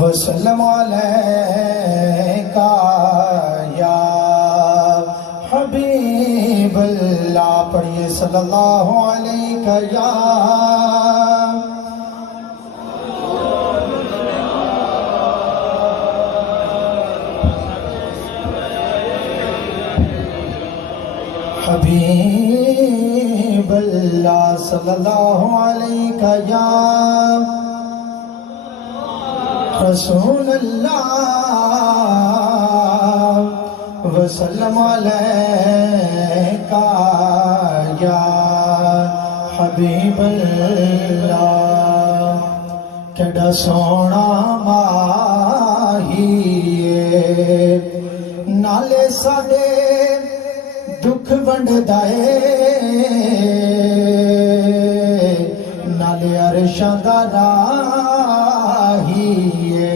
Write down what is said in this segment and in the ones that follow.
وسلم علیکہ یا حبیب اللہ، پڑھئے صلی اللہ علیکہ یا حبیب اللہ، صلی اللہ علیکہ یا رسول اللہ، وسلم علیکہ یا حبیب اللہ۔ کیڑا سونا ماہیے نالے ساڈے دکھ ونڈدا اے، نالے عرشاں دا راہی اے،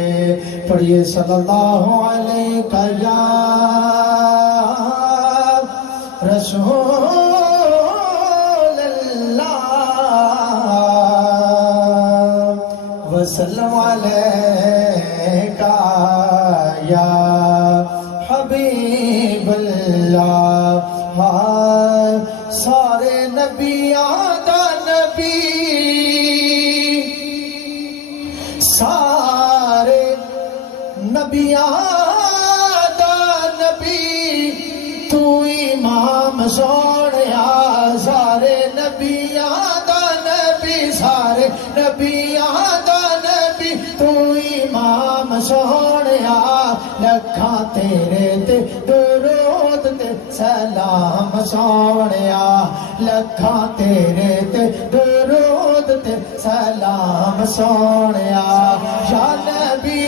پڑھئے صلی اللہ علیکہ یا رسول اللہ، وسلم علیکہ یا حبیب اللہ۔ سارے نبیاں دا نبی، سارے نبیاں دا نبی، تو امام سونیا، سارے نبیاں دا نبی، سارے نبیاں دا نبی، تو امام سونیا، لکھاں تیرے تے درود تے سلام سونیا، لکھاں تیرے تے درود تے سلام سونیا، یا نبی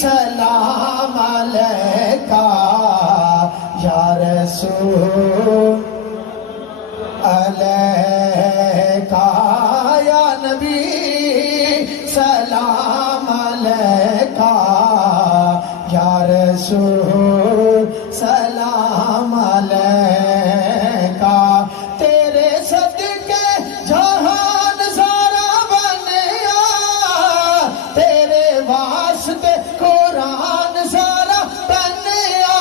سلام علیکہ یا رسول علیکہ، یا نبی سلام علیکہ یا رسول سلام علیکہ۔ تیرے صدقے جہان سارا بنیا، تیرے واسطے قرآن سارا بنیا،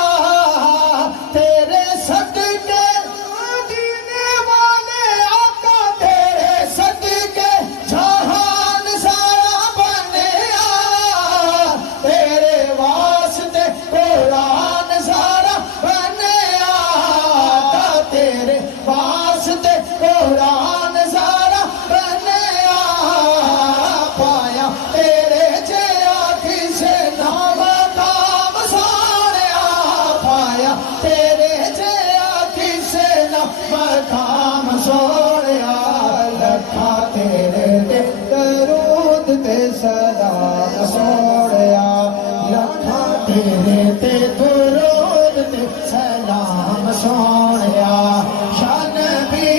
تیرے صدقے مدینے والے آقا، تیرے صدقے جہان سارا بنیا، تیرے واسطے قرآن سارا بنیا، تیرے واسطے قرآن سارا بنیا، پایا تیرے جیا کسے نام کام سونیا، پایا تیرے جیا کسے نام کام سونیا، لکھاں تیرے تے درود تے سلام سونیا، لکھاں تیرے تے درود تے سلام سونیا، یا نبی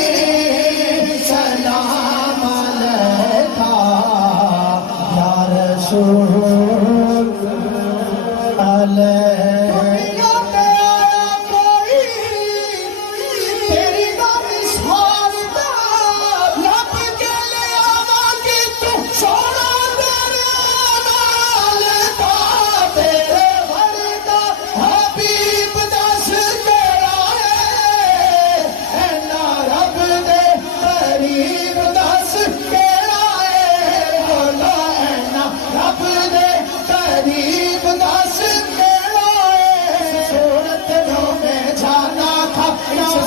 سلام علیکہ یا رسول علیکہ۔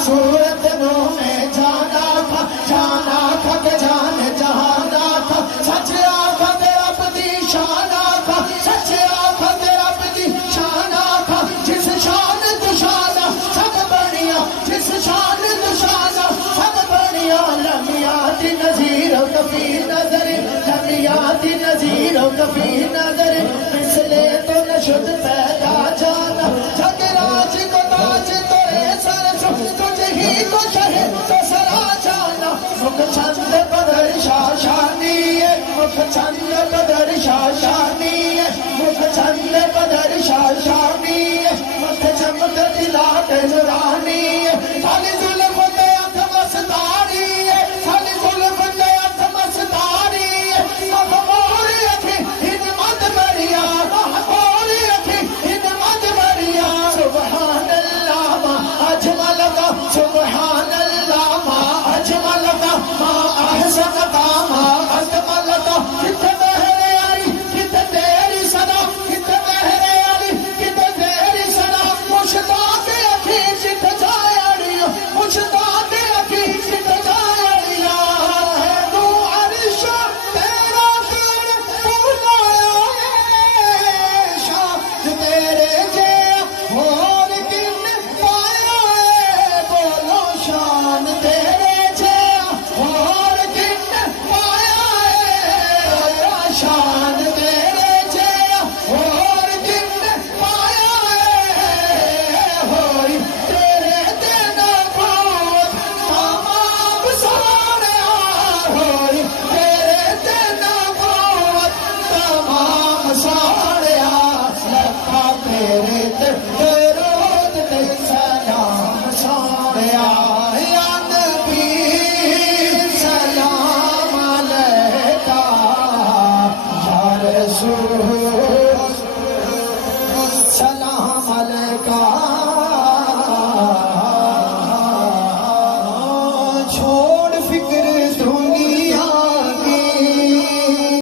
صورت نو میں جانا تھا، جانا تھا کہ جان جہانا تھا، سچ آقا تے رب دی شانا تھا، سچ آقا تے رب دی شانا تھا، جس شان تو شانہ سب بنیا، جس شان تو شانہ سب بنیا، لمیات نظیر و کفی نظر، لمیات نظیر و کفی نظر، مثلے تو نشد پیدا جانا، جگ راج کو تاج تورے سر سو، تجھ ہی کو شہد تو سرا جانا، مکھ چند بدر شاشانی ہے، مکھ چند بدر شاشانی ہے، مکھ چند بدر شاشانی ہے، مکھ چمک دلا کے نورانی ہے،